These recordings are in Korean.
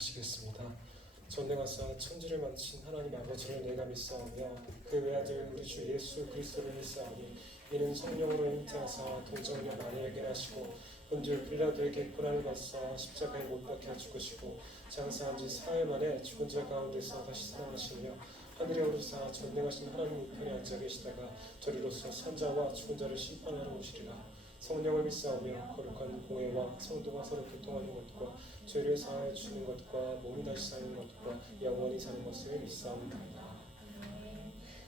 시겠습니다. 전능하사 천지를 만드신 하나님 아버지를 내가 믿사오며 그 외아들 우리 주 예수 그리스도를 믿사오니 이는 성령으로 잉태하사 동정녀 마리아에게 나시고 본디오 빌라도에게 고난을 받사 십자가에 못 박혀 죽으시고 장사한 지 사흘 만에 죽은 자 가운데서 다시 살아나시며 하늘에 오르사 전능하신 하나님 우편에 앉아 계시다가 저리로서 산자와 죽은 자를 심판하러 오시리라. 성령을 믿사오며 거룩한 공회와 성도가 서로 교통하는 것과 죄를 사하여 주는 것과 몸이 다시 사는 것과 영원히 사는 것을 믿사옵나이다.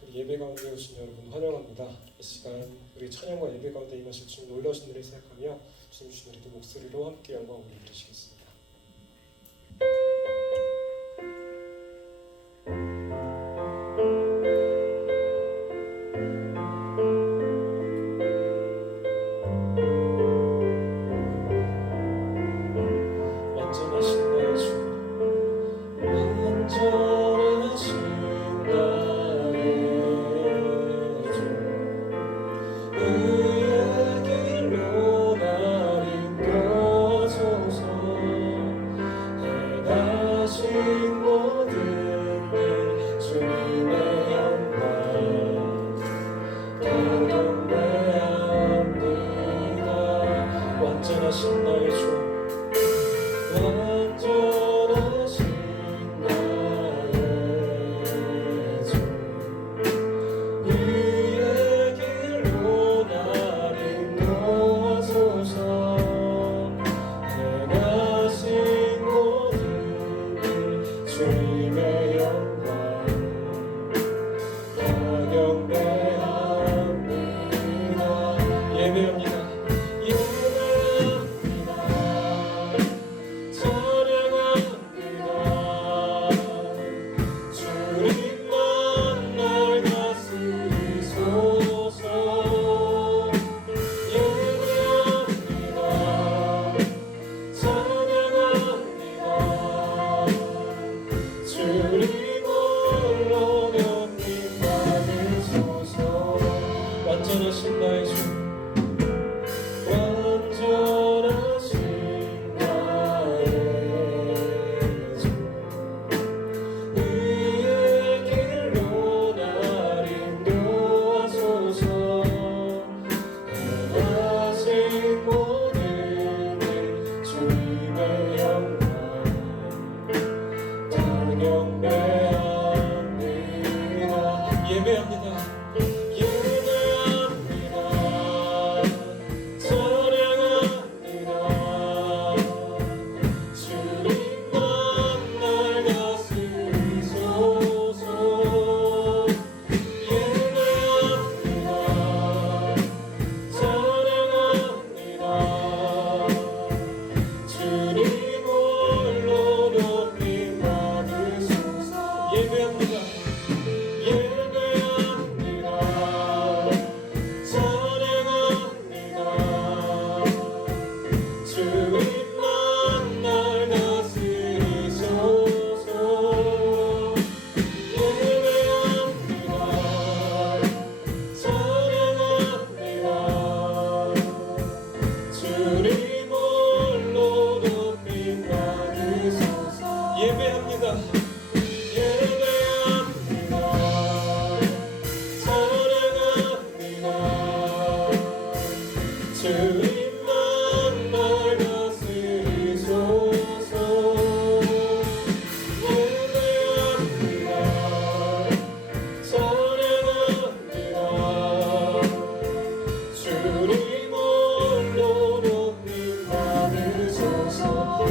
우리 예배 가운데 오신 여러분 환영합니다. 이 시간 우리 찬양과 예배 가운데 임하실 주님 놀라신 일을 생각하며 주님 주신 우리도 목소리로 함께 영광 올려드리시겠습니다. 완전하신 나의 주 의의 길로 나를 인도하소서. 행하신 모든 일 주님의 영광 다 경배합니다. 예배합니다. 완전하신 나의 주 완전하신 나의 주 의의 길로 날 인도하소서. 행하신 모든 일 주님의 영광 다 경배합니다. 예배합니다.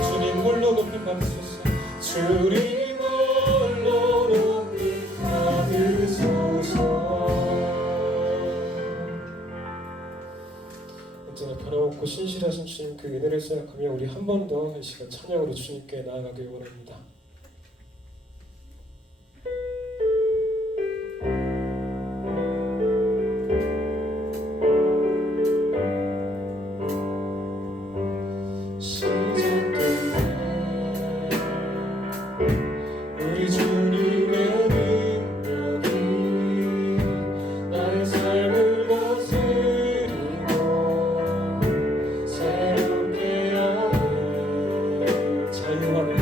주님 홀로 높이 받으소서. 언제나 변함없고 신실하신 주님 그 은혜를 생각하며 우리 한 번 더 이 시간 찬양으로 주님께 나아가길 원합니다. 우리 주님의 능력이 나의 삶을 다스리고 새롭게 하네. 자유하네.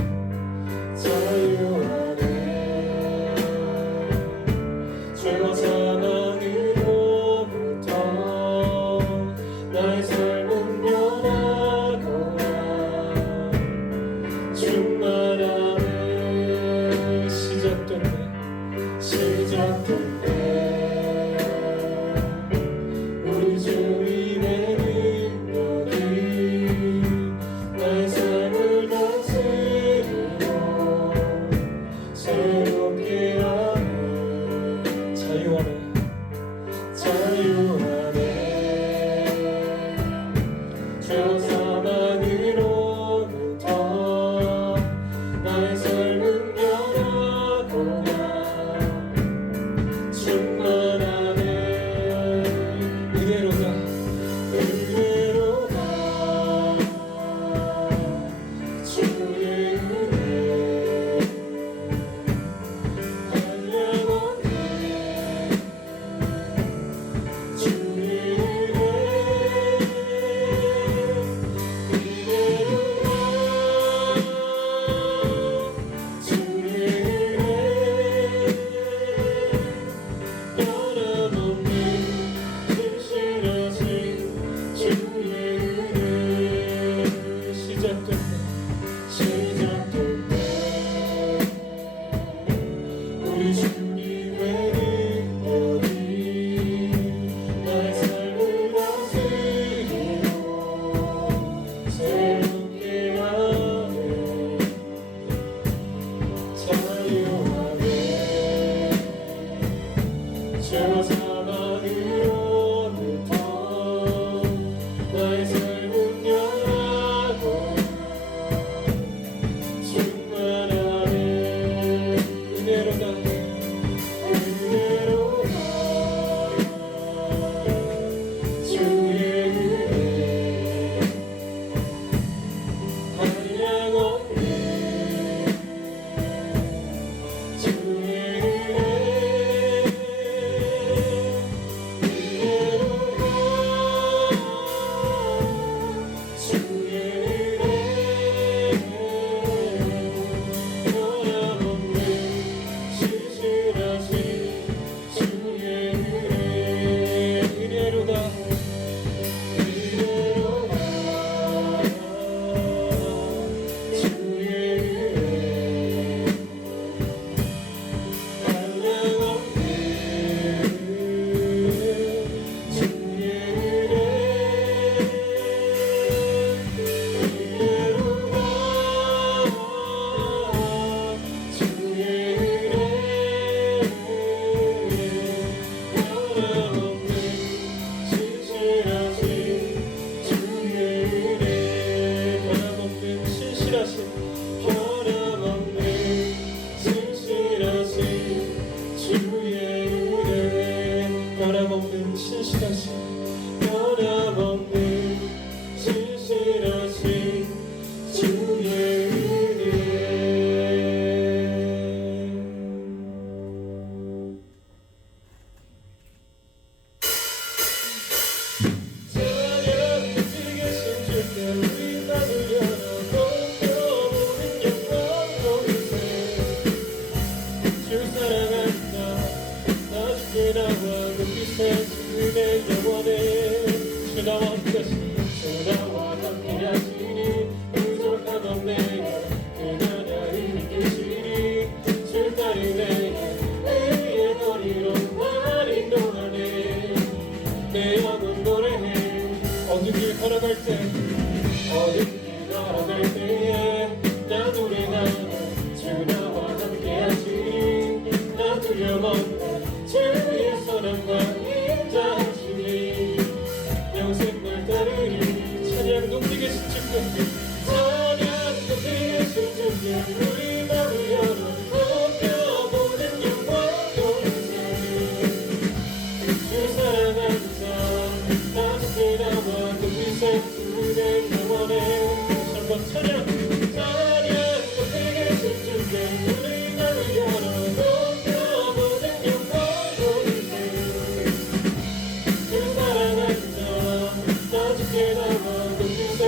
우리 맘을 열어 높여 모든 영광 보이세 주 사랑한다 나 죽게 나와 높은 새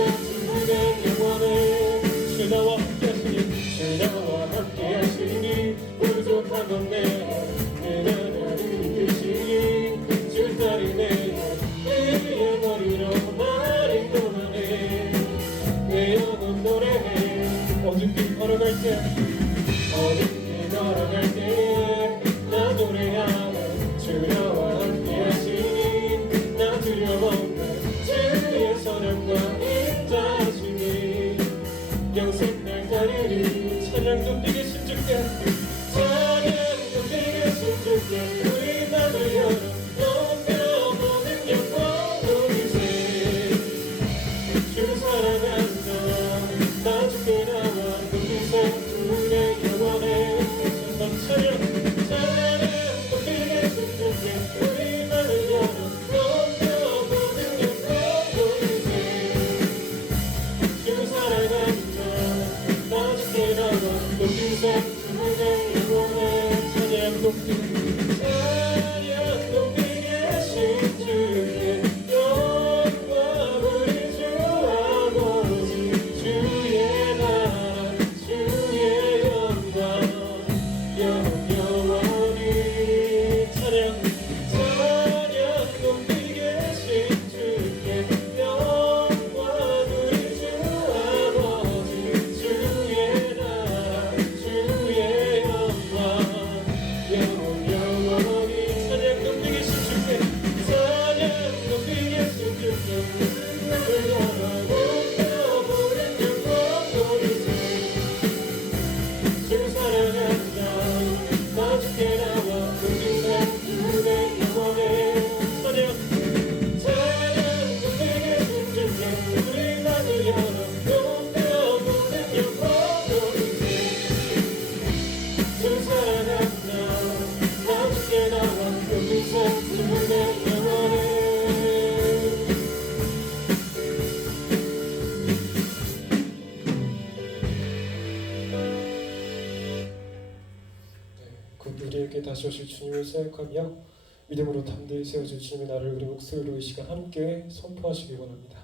영원해 주 나와 함께하시니 주 나와 함께하시니 부족한 없네 내 나라를 이끄시니 주 따르네 그의 머리로 나를 도만해 내 영혼 노래해 어둠길 걸어갈 때 어둠길 걸어갈 때 나 노래하네 주 나와 함께하시니 나 두려워없네 주의 선함과 인자하시니 영생 날 따르리 찬양 높이게 심줄게 찬양 높이게 심줄게 우리 맘을 열어 높여 모든 영광 돌리세 주 사랑한다 나 죽게 나와 높은 새 주의 영원해 찬양 높이게 심줄게 우리 맘을 열어 높여 모든 영광 돌리세 주 사랑한다 나 죽게 나와 높은 새 주의 영원해 찬양 높이게 심줄게 영광 우리 주 아버지 주의 나라 주의 영광 영원히 찬양 높이게 심줄게 영광 우리 주 아버지 주의 나라 주의 영광 영원히 찬양 높이게 심줄게 찬양 높이게 심줄게 나를 열어 높여 모든 영광 돌리세 주 사랑한다 나 죽게 나와 높은 새 주의 영원해 찬양 높이게 심줄게 우리 맘을 열어 높여 모든 영광 돌리세 주 사랑한다 나 죽게 나와 높은 새 주의 영원해 곧 우리에게 다시 오실 주님을 생각하며 믿음으로 담대히 세워줄 주님의 나를 우리 목소리로 이 시간 함께 선포하시기 원합니다.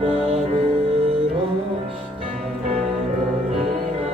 마음으로 바라보리라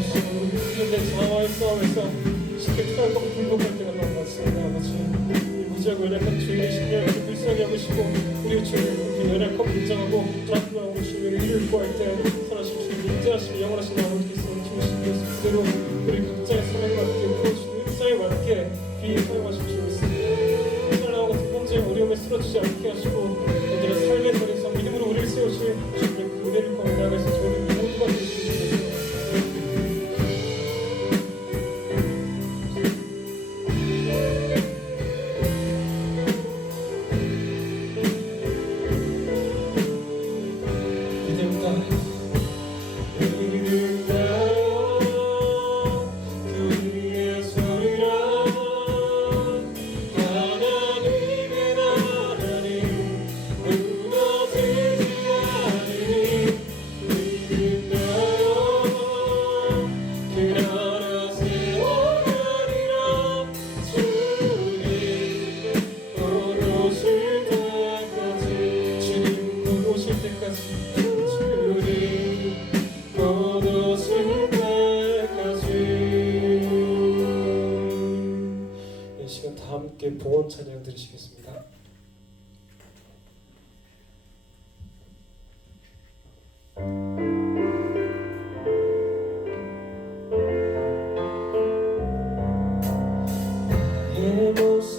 힘든 상황의 싸움에서 쉽게 투덜거고 굴복할 때가 너무 많습니다. 아버지, 이 무지하고 연약한 주인의 심령을 불쌍히 여기시고 우리 주인을 그렇게 연약하고 인정하고 좌표하고 주님의 일을 구할 때 선하신 주님 인자하시고 영원하신 아버지께서 주신 예수 그대로 우리 각자의 삶에 맞게 부어주신 일상에 맞게 귀히 사용하실 줄 믿습니다. 살나와 같은 현재의 어려움에 쓰러지지 않게 하시고 오늘의 삶의 자리에서 믿음으로 우리를 세우실 주님의 그 은혜를 구하며 나아가서 저희는 모두가 될 수 있습니다. 함께 봉헌 찬양 드리시겠습니다. 나의 모습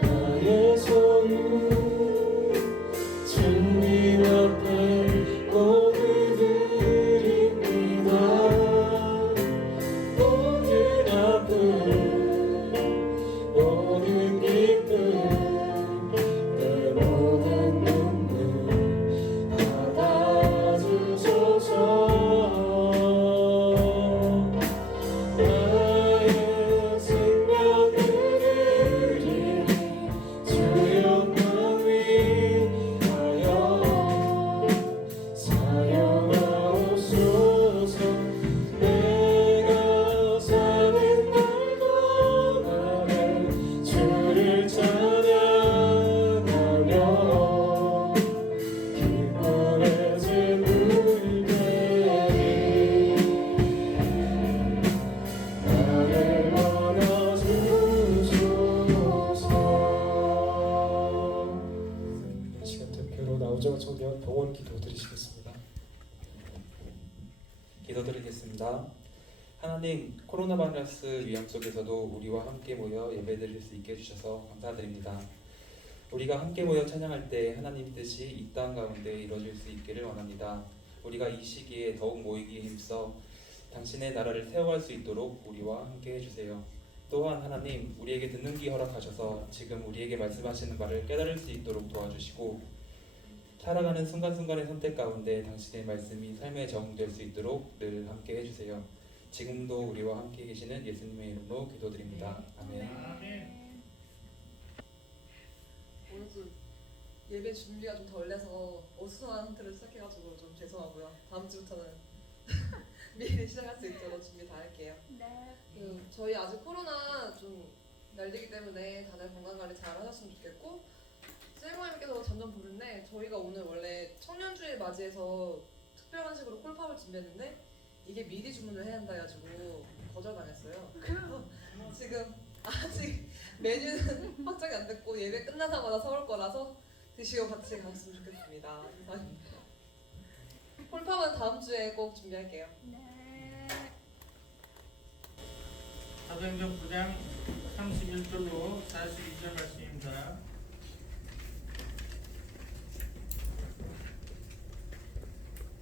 나의 소유 주님 앞에 모두 드립니다. 모든 아픔 모든 기쁨 내 모든 눈물 받아주소서. 나의 생명을 드리니 주 영광 위하여 사용하옵소서. 내가 사는 날 동안에 주를 찬양하며 기쁨의 제물 되리. 나를 원하주소서. 이 시간 대표로 나오정 청년 봉헌 기도 드리시겠습니다. 기도드리겠습니다. 하나님, 코로나 바이러스 위험 속에서도 우리와 함께 모여 예배드릴 수 있게 해주셔서 감사드립니다. 우리가 함께 모여 찬양할 때 하나님 뜻이 이 땅 가운데 이루어질 수 있기를 원합니다. 우리가 이 시기에 더욱 모이기에 힘써 당신의 나라를 세워갈 수 있도록 우리와 함께 해주세요. 또한 하나님, 우리에게 듣는 귀 허락하셔서 지금 우리에게 말씀하시는 바를 깨달을 수 있도록 도와주시고 살아가는 순간순간의 선택 가운데 당신의 말씀이 삶에 적용될 수 있도록 늘 함께 해주세요. 지금도 우리와 함께 계시는 예수님의 이름으로 기도드립니다. 아멘. 오늘 좀 예배 준비가 좀 덜 돼서 어수선한 상태로 시작해가지고 좀 죄송하고요. 다음 주부터는 미리 시작할 수 있도록 준비 다 할게요. 네. 저희 아직 코로나 좀 날리기 때문에 다들 건강관리 잘 하셨으면 좋겠고, 셀모님께서 점점 보는데 저희가 오늘 원래 청년주일 맞이해서 특별한 식으로 콜팝을 준비했는데 이게 미리 주문을 해야 한다 해가지고 거절당했어요. 그래서 지금 아직 메뉴는 확정이 안 됐고 예배 끝나자마자 사올 거라서 드시고 같이 가셨으면 좋겠습니다. 감사합니다. 콜팝은 다음 주에 꼭 준비할게요. 네. 사도행전 9장 31절로 42절 말씀입니다.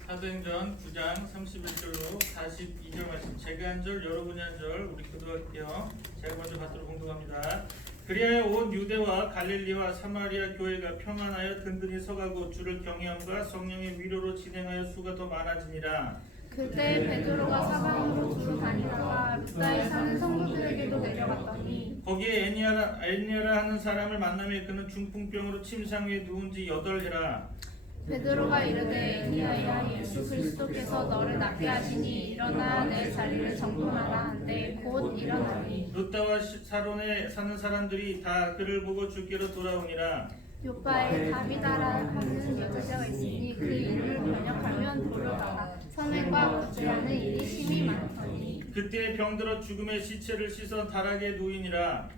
사도행전 9장 31절로 42절 말씀. 제가 한 절, 여러분이 한 절, 우리 기도할게요. 제가 먼저 받도록 공독합니다. 그리하여 온 유대와 갈릴리와 사마리아 교회가 평안하여 든든히 서가고 주를 경외함과 성령의 위로로 진행하여 수가 더 많아지니라. 그때 베드로가 사방으로 두루 다니다가 루다에 사는 성도들에게도 내려갔더니 거기에 애니아라 하는 사람을 만나며 그는 중풍병으로 침상 위에 누운 지 8해라. 베드로가 이르되 애니야야 예수 그리스도께서 너를 낫게 하시니 일어나 내 자리를 정돈하라 한데 곧 일어나니 루다와 사론에 사는 사람들이 다 그를 보고 주께로 돌아오니라. 요파에 다비다라 하는 여자가 있으니 그 이름을 번역하면 돌을 받아 선행과 구제하는 일이 심히 많더니 그때 병들어 죽음의 시체를 씻어 다락에 누이니라.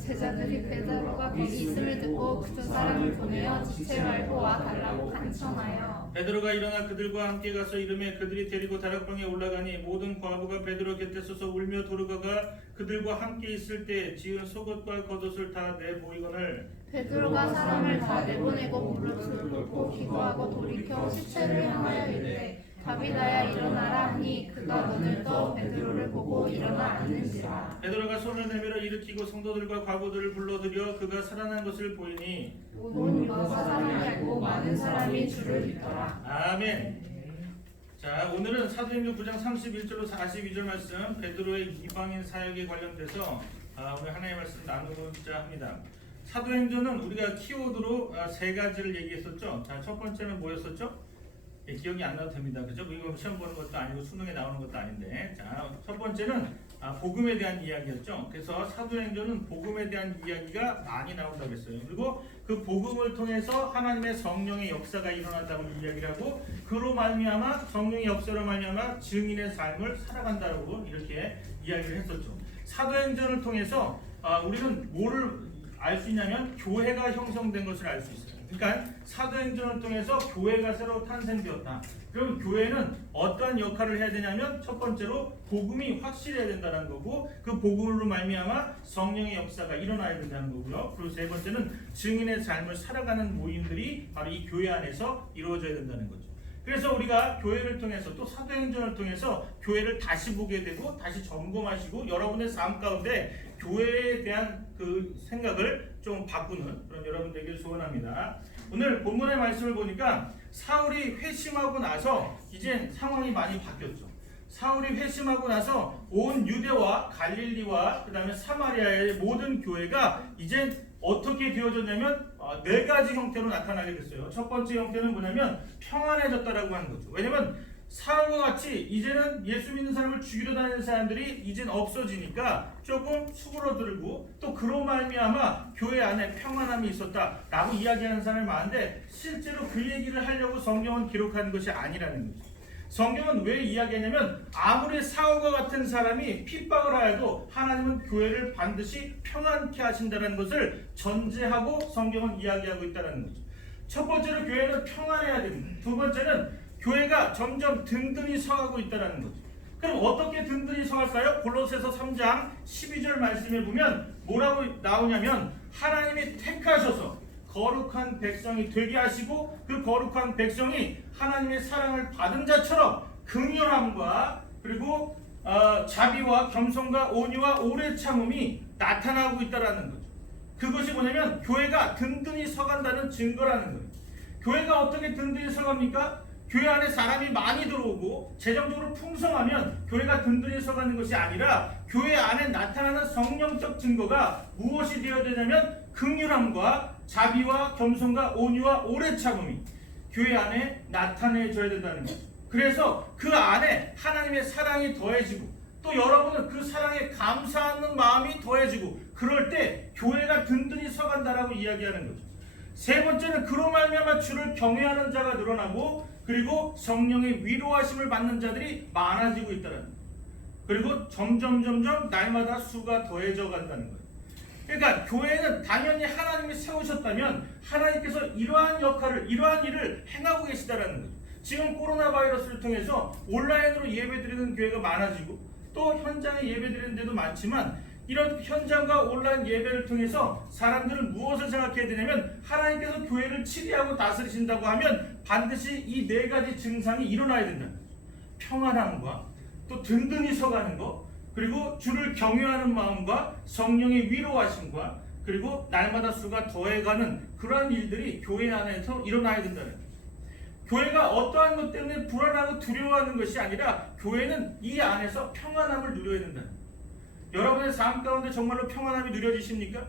제자들이 베드로가 거기 있음을 듣고 그 두 사람을 보내어 지체 말고 와 달라고 간청하여 베드로가 일어나 그들과 함께 가서 이르매 그들이 데리고 다락방에 올라가니 모든 과부가 베드로 곁에 서서 울며 도르가가 그들과 함께 있을 때 지은 속옷과 겉옷을 다 내보이거늘 베드로가 사람을 다 내보내고 무릎을 꿇고 기도하고 돌이켜 시체를 향하여 이르되 다비다야 일어나라 하니 그가 눈을 떠 베드로를 보고 일어나 앉는지라. 베드로가 손을 내밀어 일으키고 성도들과 과부들을 불러들여 그가 살아난 것을 보이니 온 유다가 사람이 알고 많은 사람이 주를 믿더라. 아멘. 자, 오늘은 사도행전 9장 31절로 42절 말씀 베드로의 이방인 사역에 관련돼서 오늘 하나의 말씀 나누고자 합니다. 사도행전은 우리가 키워드로 세 가지를 얘기했었죠. 자, 첫 번째는 뭐였었죠? 기억이 안 나도 됩니다. 그죠? 이거 시험 보는 것도 아니고 수능에 나오는 것도 아닌데. 자, 첫 번째는 복음에 대한 이야기였죠. 그래서 사도행전은 복음에 대한 이야기가 많이 나온다고 했어요. 그리고 그 복음을 통해서 하나님의 성령의 역사가 일어난다고 이야기를 하고 그로 말미암아 성령의 역사로 말미암아 증인의 삶을 살아간다고 이렇게 이야기를 했었죠. 사도행전을 통해서 우리는 뭐를 알 수 있냐면 교회가 형성된 것을 알 수 있어요. 그러니까 사도행전을 통해서 교회가 새로 탄생되었다. 그럼 교회는 어떠한 역할을 해야 되냐면 첫 번째로 복음이 확실해야 된다는 거고 그 복음으로 말미암아 성령의 역사가 일어나야 된다는 거고요. 그리고 세 번째는 증인의 삶을 살아가는 모임들이 바로 이 교회 안에서 이루어져야 된다는 거죠. 그래서 우리가 교회를 통해서 또 사도행전을 통해서 교회를 다시 보게 되고 다시 점검하시고 여러분의 삶 가운데 교회에 대한 그 생각을 좀 바꾸는 그런 여러분들에게 소원합니다. 오늘 본문의 말씀을 보니까 사울이 회심하고 나서 이제 상황이 많이 바뀌었죠. 사울이 회심하고 나서 온 유대와 갈릴리와 그 다음에 사마리아의 모든 교회가 이제 어떻게 되어졌냐면 네 가지 형태로 나타나게 됐어요. 첫 번째 형태는 뭐냐면 평안해졌다라고 하는 거죠. 왜냐면 사울과 같이 이제는 예수 믿는 사람을 죽이러 다니는 사람들이 이젠 없어지니까 조금 수그러들고 또 그로 말미암아 교회 안에 평안함이 있었다라고 이야기하는 사람이 많은데 실제로 그 얘기를 하려고 성경은 기록하는 것이 아니라는 거죠. 성경은 왜 이야기하냐면 아무리 사울과 같은 사람이 핍박을 하여도 하나님은 교회를 반드시 평안케 하신다는 것을 전제하고 성경은 이야기하고 있다는 거죠. 첫 번째로 교회는 평안해야 됩니다. 두 번째는 교회가 점점 든든히 서가고 있다는 거죠. 그럼 어떻게 든든히 서갈까요? 골로새서 3장 12절 말씀에 보면 뭐라고 나오냐면 하나님이 택하셔서 거룩한 백성이 되게 하시고 그 거룩한 백성이 하나님의 사랑을 받은 자처럼 긍휼함과 그리고 자비와 겸손과 온유와 오래 참음이 나타나고 있다는 거죠. 그것이 뭐냐면 교회가 든든히 서간다는 증거라는 거예요. 교회가 어떻게 든든히 서갑니까? 교회 안에 사람이 많이 들어오고 재정적으로 풍성하면 교회가 든든히 서가는 것이 아니라 교회 안에 나타나는 성령적 증거가 무엇이 되어야 되냐면 긍휼함과 자비와 겸손과 온유와 오래 참음이 교회 안에 나타내줘야 된다는 거죠. 그래서 그 안에 하나님의 사랑이 더해지고 또 여러분은 그 사랑에 감사하는 마음이 더해지고 그럴 때 교회가 든든히 서간다라고 이야기하는 거죠. 세 번째는 그로 말미암아 주를 경외하는 자가 늘어나고 그리고 성령의 위로하심을 받는 자들이 많아지고 있다는 거예요. 그리고 점점 날마다 수가 더해져 간다는 거예요. 그러니까 교회는 당연히 하나님이 세우셨다면 하나님께서 이러한 역할을 이러한 일을 행하고 계시다라는 거죠. 지금 코로나 바이러스를 통해서 온라인으로 예배드리는 교회가 많아지고 또 현장에 예배드리는 데도 많지만 이런 현장과 온라인 예배를 통해서 사람들은 무엇을 생각해야 되냐면 하나님께서 교회를 치리하고 다스리신다고 하면 반드시 이 네 가지 증상이 일어나야 된다는 거죠. 평안함과 또 든든히 서가는 것 그리고 주를 경외하는 마음과 성령의 위로하심과 그리고 날마다 수가 더해가는 그러한 일들이 교회 안에서 일어나야 된다는 거죠. 교회가 어떠한 것 때문에 불안하고 두려워하는 것이 아니라 교회는 이 안에서 평안함을 누려야 된다는 거죠. 여러분의 삶 가운데 정말로 평안함이 누려지십니까?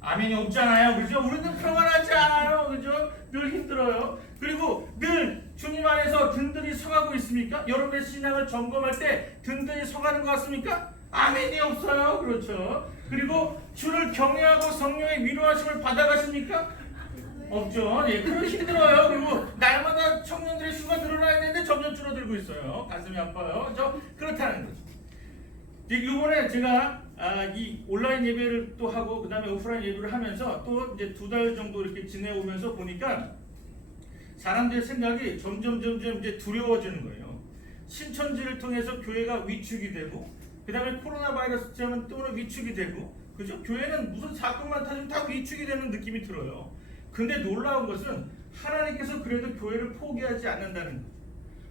아멘이 없잖아요. 그죠? 우리는 평안하지 않아요. 그죠? 늘 힘들어요. 그리고 늘 주님 안에서 든든히 서가고 있습니까? 여러분의 신앙을 점검할 때 든든히 서가는 것 같습니까? 아멘이 없어요. 그렇죠. 그리고 주를 경외하고 성령의 위로하심을 받아가십니까? 없죠. 예, 그럼 힘들어요. 그리고 날마다 청년들의 수가 늘어나야 되는데 점점 줄어들고 있어요. 가슴이 아파요. 그렇다는 거죠. 이번에 제가 이 온라인 예배를 또 하고 그다음에 오프라인 예배를 하면서 또 이제 2달 정도 이렇게 지내오면서 보니까 사람들의 생각이 점점 이제 두려워지는 거예요. 신천지를 통해서 교회가 위축이 되고 그다음에 코로나 바이러스 때문에 위축이 되고 그죠? 교회는 무슨 사건만 터지면 다 위축이 되는 느낌이 들어요. 근데 놀라운 것은 하나님께서 그래도 교회를 포기하지 않는다는 거예요.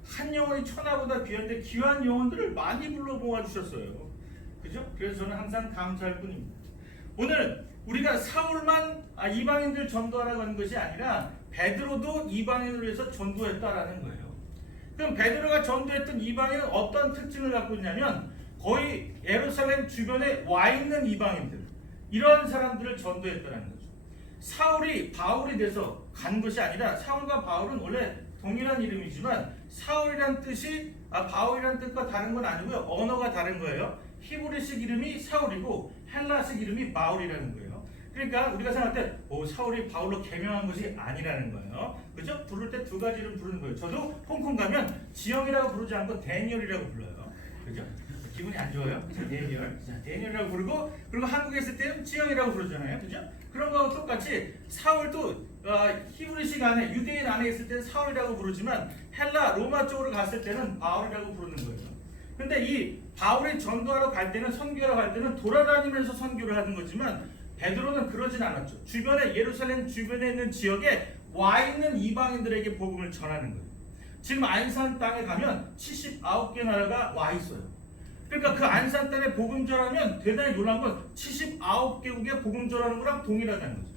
한 영혼이 천하보다 귀한데 귀한 영혼들을 많이 불러 모아 주셨어요. 그죠? 그래서 저는 항상 감사할 뿐입니다. 오늘 우리가 사울만 이방인들 전도하라고 하는 것이 아니라 베드로도 이방인을 위해서 전도했다라는 거예요. 그럼 베드로가 전도했던 이방인은 어떤 특징을 갖고 있냐면 거의 예루살렘 주변에 와 있는 이방인들, 이런 사람들을 전도했다는 거죠. 사울이 바울이 돼서 간 것이 아니라, 사울과 바울은 원래 동일한 이름이지만 사울이란 뜻이 바울이란 뜻과 다른 건 아니고요. 언어가 다른 거예요. 히브리식 이름이 사울이고 헬라식 이름이 바울이라는 거예요. 그러니까 우리가 생각할 때 사울이 바울로 개명한 것이 아니라는 거예요. 그죠? 부를 때 2가지 이름 부르는 거예요. 저도 홍콩 가면 지영이라고 부르지 않고 데니얼이라고 불러요. 그죠? 기분이 안 좋아요? 데니얼이라고 부르고, 그리고 한국에 있을 때는 지영이라고 부르잖아요. 그죠? 그런 거하고 똑같이 사울도 히브리식 안에, 유대인 안에 있을 때는 사울이라고 부르지만 헬라, 로마 쪽으로 갔을 때는 바울이라고 부르는 거예요. 근데 이 바울이 전도하러 갈 때는, 선교하러 갈 때는 돌아다니면서 선교를 하는 거지만 베드로는 그러진 않았죠. 주변에, 예루살렘 주변에 있는 지역에 와 있는 이방인들에게 복음을 전하는 거예요. 지금 안산 땅에 가면 79개 나라가 와 있어요. 그러니까 그 안산 땅에 복음 전하면 대단히 놀란 건 79개국에 복음 전하는 거랑 동일하다는 거죠.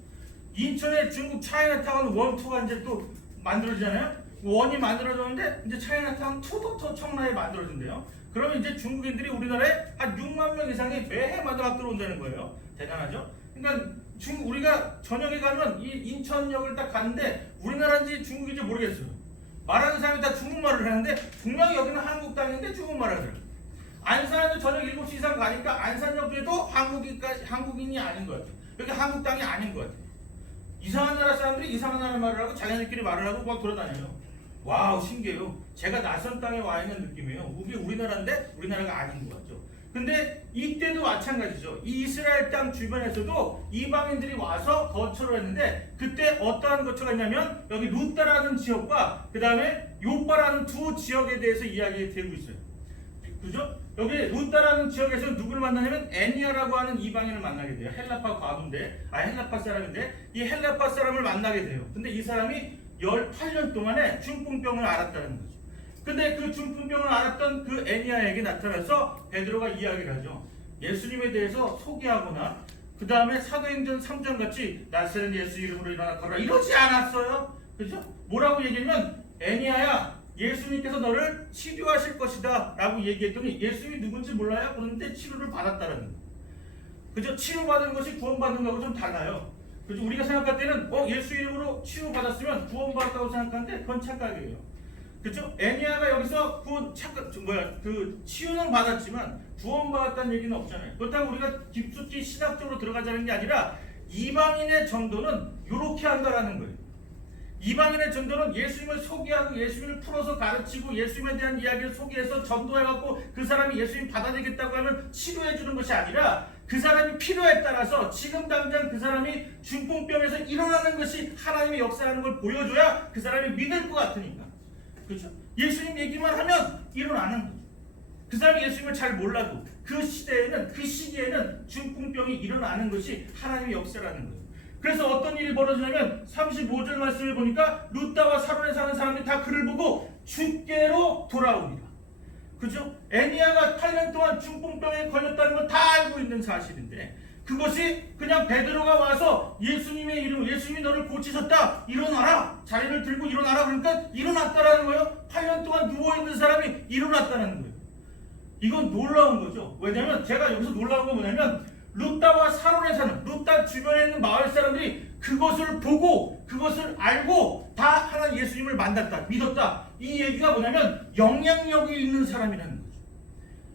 인천에 중국 차이나타운 1, 2가 이제 또 만들어지잖아요. 1이 만들어졌는데 이제 차이나타운 2도 더 청라에 만들어진대요. 그러면 이제 중국인들이 우리나라에 한 6만 명 이상이 매해마다 막 들어온다는 거예요. 대단하죠? 그러니까 우리가 저녁에 가면 이 인천역을 딱 갔는데 우리나라인지 중국인지 모르겠어요. 말하는 사람이 다 중국말을 하는데 분명히 여기는 한국 땅인데 중국말을 하더라고요. 안산에도 저녁 7시 이상 가니까 안산역에도 한국인이 아닌 것 같아요. 여기 한국 땅이 아닌 것 같아요. 이상한 나라 사람들이 이상한 나라 말을 하고 자기네들끼리 말을 하고 막 돌아다녀요. 와우, 신기해요. 제가 낯선 땅에 와 있는 느낌이에요. 이게 우리나라인데 우리나라가 아닌 것 같죠. 근데 이때도 마찬가지죠. 이 이스라엘 땅 주변에서도 이방인들이 와서 거처를 했는데, 그때 어떠한 거처가 있냐면 여기 루따라는 지역과 그 다음에 요빠라는 2 지역에 대해서 이야기가 되고 있어요. 그죠? 여기 루따라는 지역에서 누구를 만나냐면 애니아라고 하는 이방인을 만나게 돼요. 헬라파 과부인데, 헬라파 사람인데 이 헬라파 사람을 만나게 돼요. 근데 이 사람이 18년 동안에 중풍병을 앓았다는 거죠. 근데 그 중풍병을 앓았던 그 애니아에게 나타나서 베드로가 이야기를 하죠. 예수님에 대해서 소개하거나 그 다음에 사도행전 3장 같이 나사렛 예수 이름으로 일어나 걸어라 이러지 않았어요. 그죠? 뭐라고 얘기하면 애니아야, 예수님께서 너를 치료하실 것이다 라고 얘기했더니 예수님이 누군지 몰라요? 그런데 치료를 받았다는 거예요. 그죠? 치료받은 것이 구원받는 거하고 좀 달라요. 그죠? 우리가 생각할 때는 예수 이름으로 치료받았으면 구원받았다고 생각하는데 그건 착각이에요. 그죠? 애니아가 여기서 치유는 받았지만 구원받았다는 얘기는 없잖아요. 그렇다고 우리가 깊숙이 신학적으로 들어가자는 게 아니라 이방인의 전도는 이렇게 한다라는 거예요. 이방인의 전도는 예수님을 소개하고 예수님을 풀어서 가르치고 예수님에 대한 이야기를 소개해서 전도해갖고 그 사람이 예수님 받아들이겠다고 하면 치료해주는 것이 아니라 그 사람이 필요에 따라서 지금 당장 그 사람이 중풍병에서 일어나는 것이 하나님의 역사라는 걸 보여줘야 그 사람이 믿을 것 같으니까. 그렇죠? 예수님 얘기만 하면 일어나는 거죠. 그 사람이 예수님을 잘 몰라도 그 시대에는, 그 시기에는 중풍병이 일어나는 것이 하나님의 역사라는 거예요. 그래서 어떤 일이 벌어지냐면 35절 말씀을 보니까 루따와 사론에 사는 사람들이 다 그를 보고 주께로 돌아오니라. 그죠? 애니아가 8년 동안 중풍병에 걸렸다는 건 다 알고 있는 사실인데, 그것이 그냥 베드로가 와서 예수님의 이름으로, 예수님이 너를 고치셨다, 일어나라, 자리를 들고 일어나라, 그러니까 일어났다라는 거예요. 8년 동안 누워있는 사람이 일어났다는 거예요. 이건 놀라운 거죠. 왜냐하면 제가 여기서 놀라운 건 뭐냐면 루따와 사론에 사는, 루따 주변에 있는 마을 사람들이 그것을 보고 그것을 알고 다 하나님 예수님을 만났다, 믿었다. 이 얘기가 뭐냐면 영향력이 있는 사람이라는 거죠.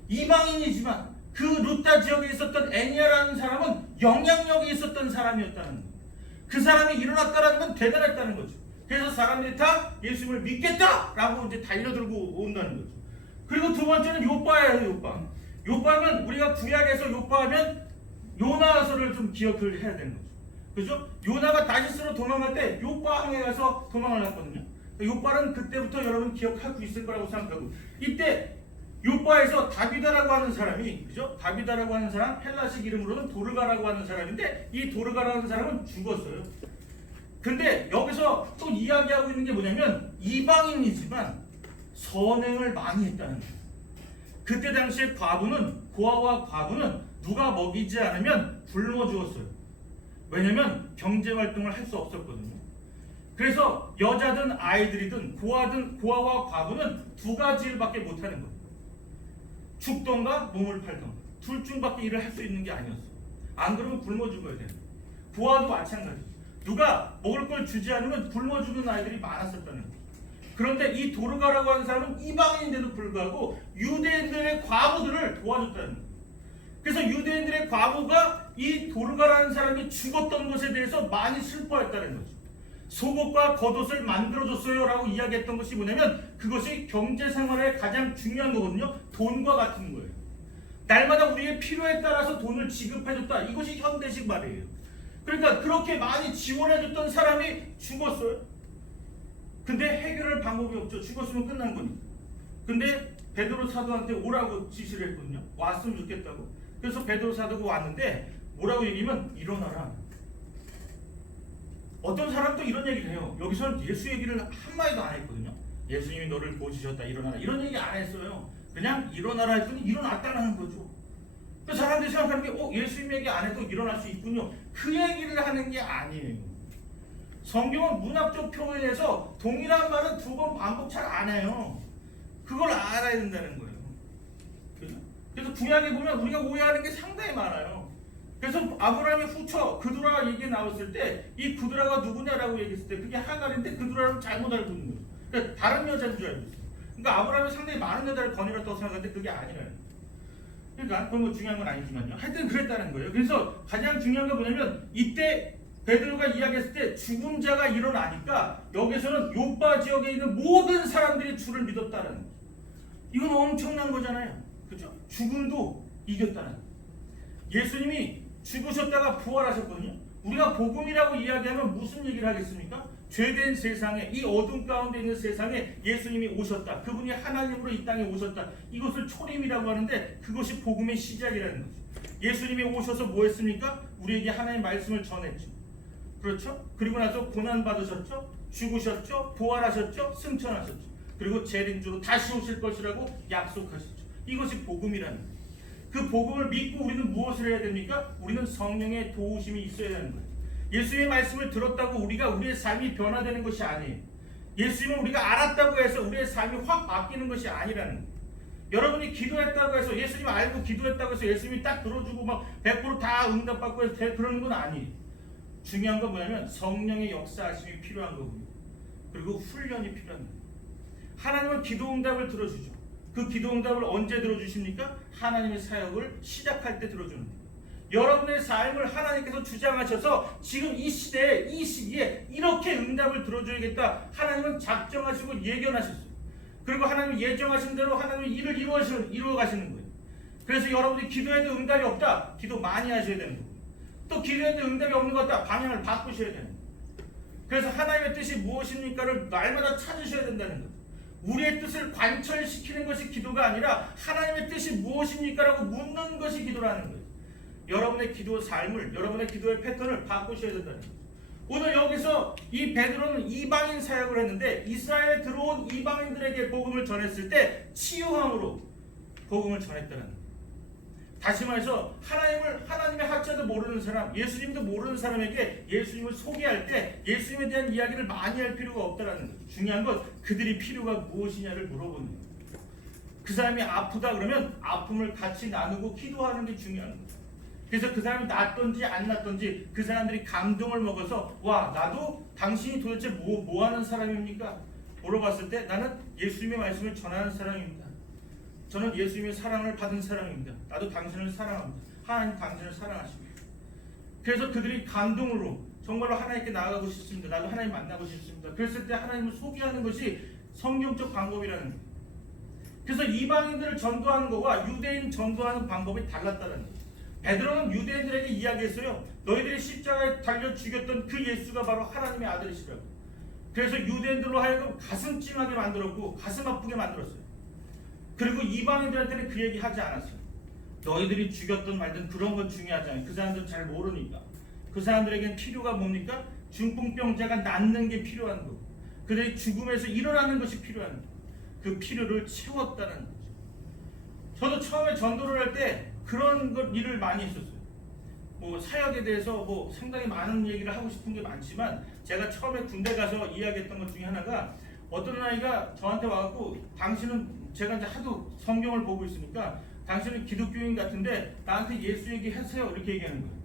이방인이지만 그 루따 지역에 있었던 애니아라는 사람은 영향력이 있었던 사람이었다는 거예요. 그 사람이 일어났다는 건 대단했다는 거죠. 그래서 사람들이 다 예수님을 믿겠다라고 이제 달려들고 온다는 거죠. 그리고 두 번째는 요바예요. 요바. 요바는 우리가 구약에서 요바하면 요나서를 좀 기억을 해야 되는 거죠. 그죠? 요나가 다시스로 도망갈 때 요바항에 가서 도망을 했거든요. 요바는 그때부터 여러분 기억하고 있을 거라고 생각하고, 이때 요바에서 다비다라고 하는 사람이, 그죠? 다비다라고 하는 사람, 헬라식 이름으로는 도르가라고 하는 사람인데, 이 도르가라는 사람은 죽었어요. 근데 여기서 또 이야기하고 있는 게 뭐냐면 이방인이지만 선행을 많이 했다는 거예요. 그때 당시에 고아와 과부는 누가 먹이지 않으면 굶어 죽었어요. 왜냐면 경제활동을 할 수 없었거든요. 그래서 여자든 아이들이든 고아와 과부는 두 가지 일밖에 못하는 거예요. 죽던가 몸을 팔던가 둘 중밖에 일을 할 수 있는 게 아니었어요. 안 그러면 굶어 죽어야 돼요. 고아도 마찬가지예요. 누가 먹을 걸 주지 않으면 굶어 죽는 아이들이 많았었다는 거예요. 그런데 이 도르가라고 하는 사람은 이방인인데도 불구하고 유대인들의 과부들을 도와줬다는 거예요. 그래서 유대인들의 과부가 이 도르가라는 사람이 죽었던 것에 대해서 많이 슬퍼했다는 거죠. 속옷과 겉옷을 만들어줬어요 라고 이야기했던 것이 뭐냐면 그것이 경제생활에 가장 중요한 거거든요. 돈과 같은 거예요. 날마다 우리의 필요에 따라서 돈을 지급해줬다. 이것이 현대식 말이에요. 그러니까 그렇게 많이 지원해줬던 사람이 죽었어요. 근데 해결할 방법이 없죠. 죽었으면 끝난 거니까. 근데 베드로 사도한테 오라고 지시를 했거든요. 왔으면 좋겠다고. 그래서 베드로 사도가 왔는데 뭐라고 얘기하면 일어나라. 어떤 사람도 이런 얘기를 해요. 여기서는 예수 얘기를 한마디도 안 했거든요. 예수님이 너를 고치셨다 일어나라 이런 얘기 안 했어요. 그냥 일어나라 했더니 일어났다는 거죠. 그 사람들이 생각하는 게 예수님 얘기 안 해도 일어날 수 있군요. 그 얘기를 하는 게 아니에요. 성경은 문학적 표현에서 동일한 말은 두 번 반복 잘 안 해요. 그걸 알아야 된다는 거예요. 그래서 구약에 보면 우리가 오해하는 게 상당히 많아요. 그래서 아브라함의 후처 그두라 얘기 나왔을 때 이 그두라가 누구냐라고 얘기했을 때 그게 하갈인데 그두라를 잘못 알고 있는 거예요. 그러니까 다른 여자인 줄 알고 있어요. 그러니까 아브라함이 상당히 많은 여자를 거느렸다고 생각하는데 그게 아니라는 거예요. 그러니까 그건 뭐 중요한 건 아니지만요. 하여튼 그랬다는 거예요. 그래서 가장 중요한 건 뭐냐면 이때 베드로가 이야기했을 때 죽은 자가 일어나니까 여기서는 요바 지역에 있는 모든 사람들이 주를 믿었다는 거예요. 이건 엄청난 거잖아요. 그렇죠? 죽음도 이겼다는 거예요. 예수님이 죽으셨다가 부활하셨거든요. 우리가 복음이라고 이야기하면 무슨 얘기를 하겠습니까? 죄된 세상에, 이 어둠 가운데 있는 세상에 예수님이 오셨다. 그분이 하나님으로 이 땅에 오셨다. 이것을 초림이라고 하는데 그것이 복음의 시작이라는 거죠. 예수님이 오셔서 뭐 했습니까? 우리에게 하나님의 말씀을 전했죠. 그렇죠? 그리고 나서 고난 받으셨죠? 죽으셨죠? 부활하셨죠? 승천하셨죠. 그리고 재림주로 다시 오실 것이라고 약속하셨죠. 이것이 복음이라는 거예요. 그 복음을 믿고 우리는 무엇을 해야 됩니까? 우리는 성령의 도우심이 있어야 하는 거예요. 예수님의 말씀을 들었다고 우리의 삶이 변화되는 것이 아니에요. 예수님을 우리가 알았다고 해서 우리의 삶이 확 바뀌는 것이 아니라는 거예요. 여러분이 기도했다고 해서 예수님 알고 기도했다고 해서 예수님이 딱 들어주고 막 100% 다 응답받고 해서 그러는 건 아니에요. 중요한 건 뭐냐면 성령의 역사하심이 필요한 거고요. 그리고 훈련이 필요한 거예요. 하나님은 기도 응답을 들어주죠. 그 기도 응답을 언제 들어주십니까? 하나님의 사역을 시작할 때 들어주는 거예요. 여러분의 삶을 하나님께서 주장하셔서 지금 이 시대에 이 시기에 이렇게 응답을 들어줘야겠다. 하나님은 작정하시고 예견하셨어요. 그리고 하나님이 예정하신 대로 하나님의 일을 이루어 가시는 거예요. 그래서 여러분이 기도해도 응답이 없다. 기도 많이 하셔야 되는 거예요. 또 기도해도 응답이 없는 것 같다. 방향을 바꾸셔야 되는 거예요. 그래서 하나님의 뜻이 무엇입니까를 날마다 찾으셔야 된다는 거예요. 우리의 뜻을 관철시키는 것이 기도가 아니라 하나님의 뜻이 무엇입니까라고 묻는 것이 기도라는 거예요. 여러분의 기도 삶을, 여러분의 기도의 패턴을 바꾸셔야 된다는 거예요. 오늘 여기서 이 베드로는 이방인 사역을 했는데 이스라엘에 들어온 이방인들에게 복음을 전했을 때 치유함으로 복음을 전했다는 거예요. 다시 말해서 하나님의 하자도 모르는 사람, 예수님도 모르는 사람에게 예수님을 소개할 때 예수님에 대한 이야기를 많이 할 필요가 없다는 거죠. 중요한 건 그들이 필요가 무엇이냐를 물어보는 거예요. 그 사람이 아프다 그러면 아픔을 같이 나누고 기도하는 게 중요한 거예요. 그래서 그 사람이 낫던지 안 낫던지 그 사람들이 감동을 먹어서 와, 나도 당신이 도대체 뭐 하는 사람입니까? 물어봤을 때 나는 예수님의 말씀을 전하는 사람입니다. 저는 예수님의 사랑을 받은 사람입니다. 나도 당신을 사랑합니다. 하나님 당신을 사랑하십니다. 그래서 그들이 감동으로 정말로 하나님께 나아가고 싶습니다. 나도 하나님 만나고 싶습니다. 그랬을 때 하나님을 소개하는 것이 성경적 방법이라는 거예요. 그래서 이방인들을 전도하는 것과 유대인 전도하는 방법이 달랐다는 거예요. 베드로는 유대인들에게 이야기했어요. 너희들이 십자가에 달려 죽였던 그 예수가 바로 하나님의 아들이시라고. 그래서 유대인들로 하여금 가슴 찡하게 만들었고 가슴 아프게 만들었어요. 그리고 이방인들한테는 그 얘기 하지 않았어요. 너희들이 죽였던 말든 그런 건 중요하지 않아요. 그 사람들은 잘 모르니까. 그 사람들에게는 필요가 뭡니까? 중풍병자가 낫는 게 필요한 거고, 그들이 죽음에서 일어나는 것이 필요한 거고, 그 필요를 채웠다는 거죠. 저도 처음에 전도를 할 때 그런 일을 많이 했었어요. 뭐 사역에 대해서 뭐 상당히 많은 얘기를 하고 싶은 게 많지만, 제가 처음에 군대 가서 이야기했던 것 중에 하나가, 어떤 아이가 저한테 와갖고 당신은, 제가 이제 하도 성경을 보고 있으니까 당신은 기독교인 같은데 나한테 예수 얘기하세요 이렇게 얘기하는 거예요.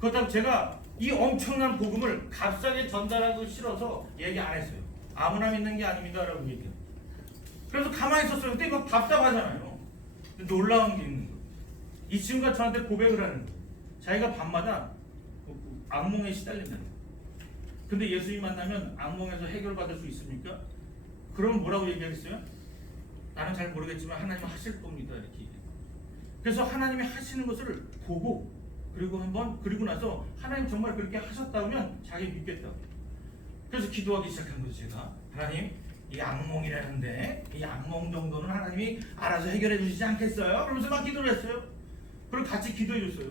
그렇다고 제가 이 엄청난 복음을 값싸게 전달하고 싫어서 얘기 안 했어요. 아무나 믿는 게 아닙니다 라고 얘기해요. 그래서 가만히 있었어요. 근데 막 답답하잖아요. 근데 놀라운 게 있는 거예요. 이 친구가 저한테 고백을 하는 거예요. 자기가 밤마다 악몽에 시달린다는 거예요. 근데 예수님 만나면 악몽에서 해결받을 수 있습니까? 그러면 뭐라고 얘기하겠어요? 나는 잘 모르겠지만 하나님은 하실 겁니다 이렇게 얘기해요. 그래서 하나님이 하시는 것을 보고, 그리고 나서 하나님 정말 그렇게 하셨다면 자기 믿겠다고. 그래서 기도하기 시작한 거죠. 제가 하나님, 이 악몽이라는데 이 악몽 정도는 하나님이 알아서 해결해 주시지 않겠어요? 그러면서 막 기도를 했어요. 그리고 같이 기도해 줬어요.